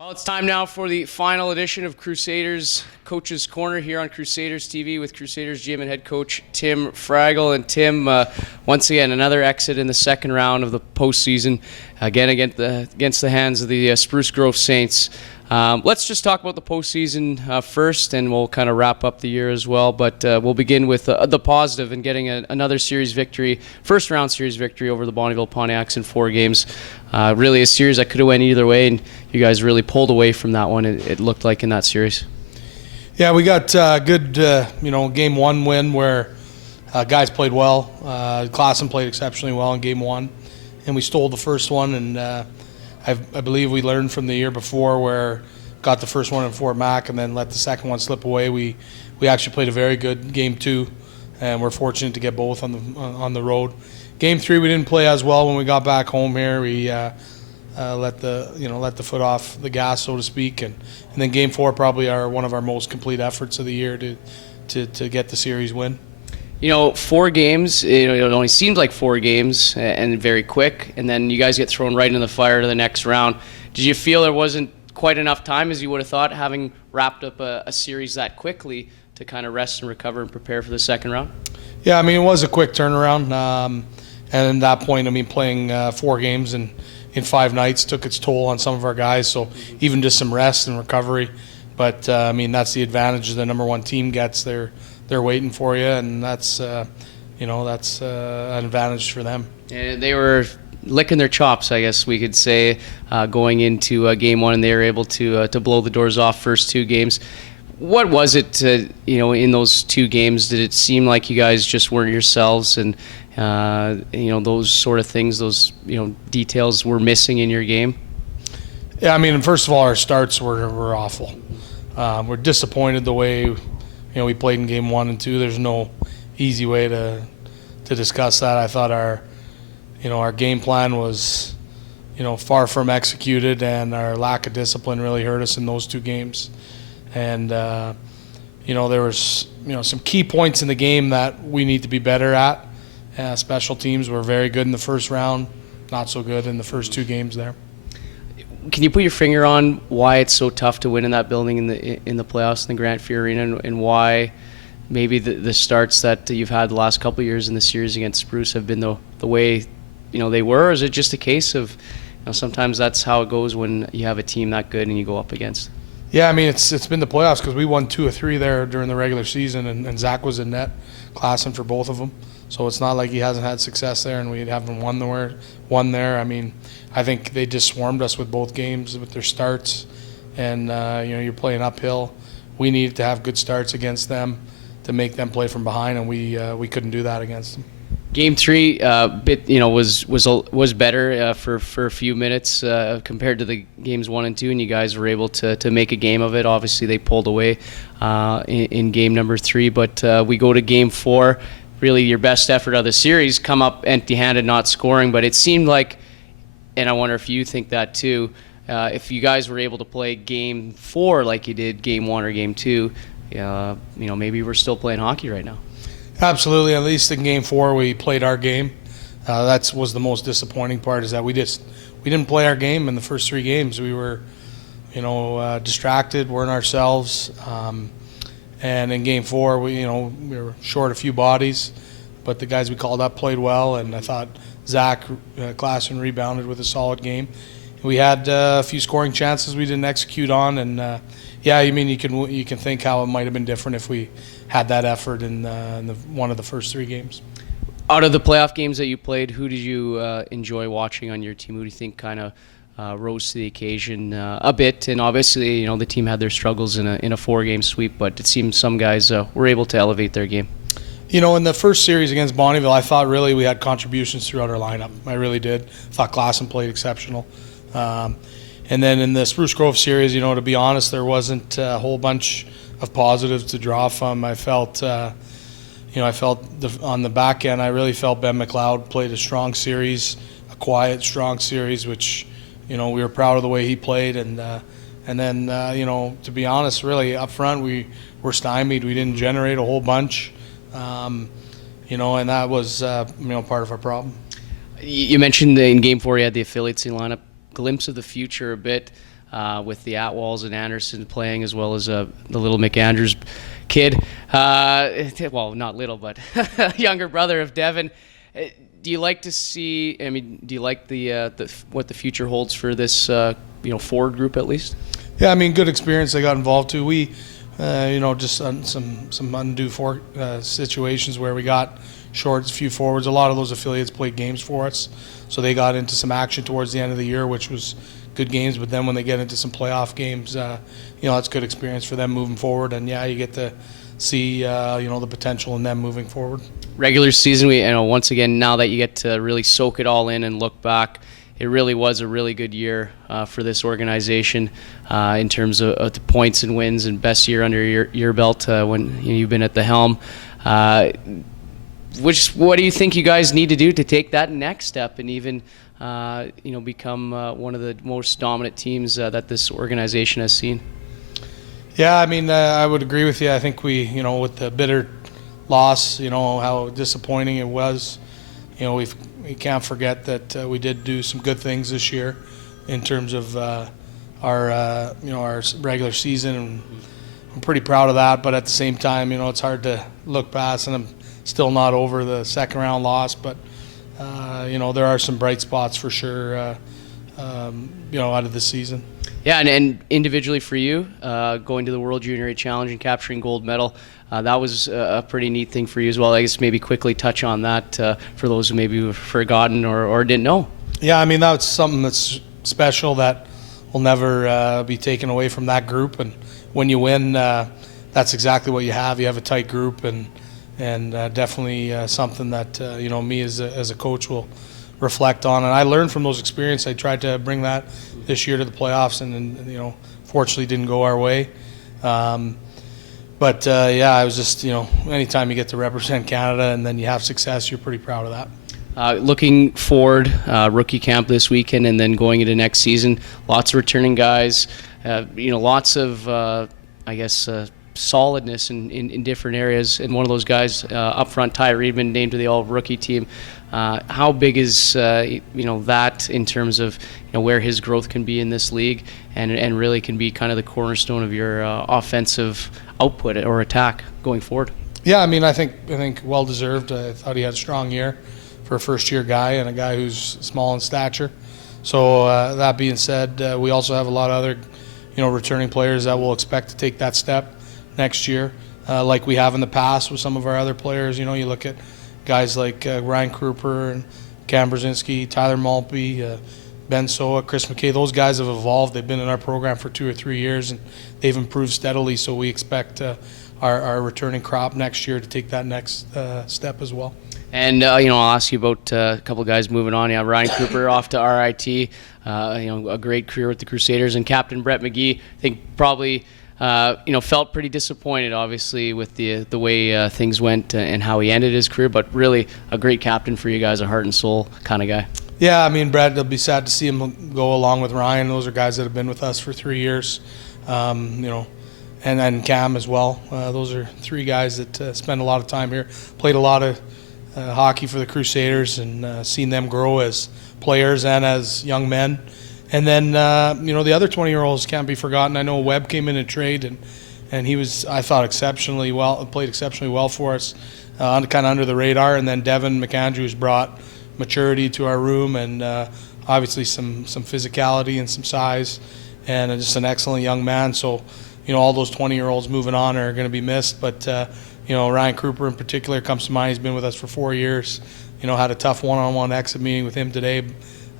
Well, it's time now for the final edition of Crusaders Coach's Corner here on Crusaders TV with Crusaders GM and head coach Tim Fragle. And Tim, once again, another exit in the second round of the postseason, again against the hands of the Spruce Grove Saints. Let's just talk about the postseason first, and we'll kind of wrap up the year as well. But we'll begin with the positive and getting another series victory, first round series victory over the Bonneville Pontiacs in 4 games. Really a series that could have went either way, and you guys really pulled away from that one, it looked like, in that series. Yeah, we got a good, game 1 win where guys played well. Klassen played exceptionally well in game 1, and we stole the first one. And I believe we learned from the year before where got the first one in Fort Mac and then let the second one slip away. We actually played a very good game 2, and we're fortunate to get both on the road. Game 3 we didn't play as well when we got back home here. We let the foot off the gas, so to speak, and then game 4 probably one of our most complete efforts of the year to get the series win. 4 games, it only seems like 4 games and very quick, and then you guys get thrown right in the fire to the next round. Did you feel there wasn't quite enough time, as you would have thought, having wrapped up a series that quickly, to kind of rest and recover and prepare for the second round? Yeah, I mean, it was a quick turnaround, and at that point, playing 4 games in 5 nights took its toll on some of our guys, so even just some rest and recovery. But, that's the advantage the number 1 team gets. They're waiting for you, and that's an advantage for them. And they were licking their chops, I guess we could say, going into game 1, and they were able to blow the doors off first 2 games. What was it, in those 2 games? Did it seem like you guys just weren't yourselves, and those sort of things, those details were missing in your game? Yeah, first of all, our starts were awful. We're disappointed the way we played in game 1 and 2. There's no easy way to discuss that. I thought our game plan was far from executed, and our lack of discipline really hurt us in those 2 games. And there was some key points in the game that we need to be better at. Special teams were very good in the first round, not so good in the first 2 games there. Can you put your finger on why it's so tough to win in that building in the playoffs in the Grant Fuhr Arena, and why maybe the starts that you've had the last couple of years in the series against Spruce have been the way they were? Or is it just a case of sometimes that's how it goes when you have a team that good and you go up against? Yeah, it's been the playoffs because we won 2 or 3 there during the regular season, and Zach was in net, Klassen for both of them. So it's not like he hasn't had success there and we haven't won there. I think they just swarmed us with both games with their starts, and you're playing uphill. We needed to have good starts against them to make them play from behind, and we couldn't do that against them. Game 3 was better for a few minutes compared to the games 1 and 2, and you guys were able to make a game of it. Obviously, they pulled away in game number 3, but we go to game 4. Really, your best effort of the series, come up empty-handed, not scoring. But it seemed like, and I wonder if you think that too, if you guys were able to play game 4 like you did game 1 or game 2, maybe we're still playing hockey right now. Absolutely. At least in game 4, we played our game. That was the most disappointing part, is that we didn't play our game in the first 3 games. We were, distracted, weren't ourselves. And in game 4, we were short a few bodies, but the guys we called up played well, and I thought Zach Klassen rebounded with a solid game. We had a few scoring chances we didn't execute on, and you can think how it might have been different if we had that effort in one of the first 3 games. Out of the playoff games that you played, who did you enjoy watching on your team? Who do you think kind of rose to the occasion a bit? And obviously, the team had their struggles in a 4-game sweep, but it seems some guys were able to elevate their game. In the first series against Bonneville, I thought really we had contributions throughout our lineup. I really did. I thought Klassen played exceptional. And then in the Spruce Grove series, to be honest, there wasn't a whole bunch of positives to draw from. I felt, on the back end, I really felt Ben McLeod played a strong series, a quiet, strong series, which we were proud of the way he played, and then to be honest, really up front we were stymied. We didn't generate a whole bunch, and that was part of our problem. You mentioned in game 4 you had the affiliates in lineup. Glimpse of the future a bit. with the Atwalls and Anderson playing, as well as the little McAndrews kid. Well, not little, but younger brother of Devin. Do you like to see? I mean, do you like the what the future holds for this forward group at least? Yeah, I mean, good experience. They got involved too. We, just on some undue situations where we got short a few forwards. A lot of those affiliates played games for us, so they got into some action towards the end of the year, which was good games. But then when they get into some playoff games, that's good experience for them moving forward. And yeah, you get to see the potential in them moving forward. Regular season, once again, now that you get to really soak it all in and look back, it really was a really good year for this organization in terms of the points and wins, and best year under your belt when you've been at the helm. What do you think you guys need to do to take that next step and even become one of the most dominant teams that this organization has seen? Yeah, I mean, I would agree with you. I think we, with the bitter loss, how disappointing it was. We can't forget that we did do some good things this year in terms of our regular season, and I'm pretty proud of that. But at the same time, it's hard to look past, and I'm still not over the second round loss. But there are some bright spots for sure, out of the season. Yeah, and individually for you, going to the World Junior A Challenge and capturing gold medal, that was a pretty neat thing for you as well. I guess maybe quickly touch on that for those who maybe have forgotten or didn't know. Yeah, I mean, that's something that's special that will never be taken away from that group. And when you win, that's exactly what you have. You have a tight group, and definitely something that me as a coach will reflect on. And I learned from those experiences. I tried to bring that this year to the playoffs, and fortunately didn't go our way. But I was just, anytime you get to represent Canada and then you have success, you're pretty proud of that. Looking forward, rookie camp this weekend and then going into next season, lots of returning guys, lots of, solidness in different areas. And one of those guys up front, Ty Reedman, named to the all-rookie team. How big is, that in terms of, where his growth can be in this league and really can be kind of the cornerstone of your offensive output or attack going forward? Yeah, I mean, I think well deserved. I thought he had a strong year for a first-year guy and a guy who's small in stature. So that being said, we also have a lot of other, returning players that we'll expect to take that step next year, like we have in the past with some of our other players. You look at guys like Ryan Kruper and Cam Brzezinski, Tyler Maltby, Ben Soa, Chris McKay. Those guys have evolved. They've been in our program for 2 or 3 years, and they've improved steadily. So we expect our returning crop next year to take that next step as well. And, I'll ask you about a couple of guys moving on. Yeah, Ryan Cooper off to RIT, a great career with the Crusaders. And Captain Brett McGee, I think probably, felt pretty disappointed, obviously, with the way things went and how he ended his career. But really a great captain for you guys, a heart and soul kind of guy. Yeah, I mean, Brett, it'll be sad to see him go along with Ryan. Those are guys that have been with us for 3 years, and then Cam as well. Those are 3 guys that spend a lot of time here, played a lot of hockey for the Crusaders, and seen them grow as players and as young men. And then, the other 20-year-olds can't be forgotten. I know Webb came in a trade, and he was, I thought, played exceptionally well for us, kind of under the radar. And then Devin McAndrews brought maturity to our room, and obviously some physicality and some size, and just an excellent young man. So, all those 20-year-olds moving on are going to be missed. But, Ryan Kruper in particular comes to mind. He's been with us for 4 years. Had a tough one-on-one exit meeting with him today.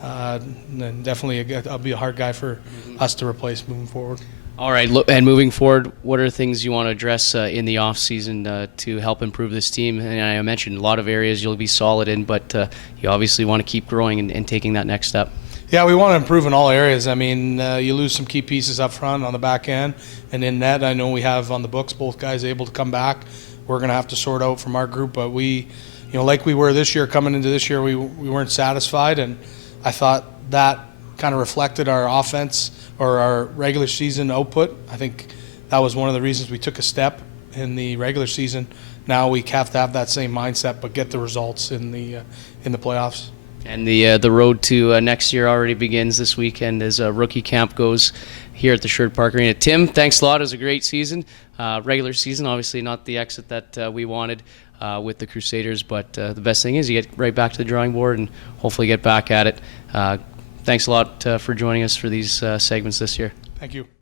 And definitely I'll be a hard guy for us to replace moving forward. All right, and moving forward, what are things you want to address in the off season to help improve this team? And I mentioned a lot of areas you'll be solid in, but you obviously want to keep growing and taking that next step. Yeah, we want to improve in all areas. I mean, you lose some key pieces up front on the back end, and in net, I know we have on the books both guys able to come back. We're going to have to sort out from our group, but we, like we were this year, coming into this year, we weren't satisfied, and I thought that kind of reflected our offense or our regular season output. I think that was one of the reasons we took a step in the regular season. Now we have to have that same mindset, but get the results in the playoffs. And the road to next year already begins this weekend as rookie camp goes here at the Sherwood Park Arena. Tim, thanks a lot. It was a great season. Regular season, obviously not the exit that we wanted with the Crusaders, but the best thing is you get right back to the drawing board and hopefully get back at it. Thanks a lot for joining us for these segments this year. Thank you.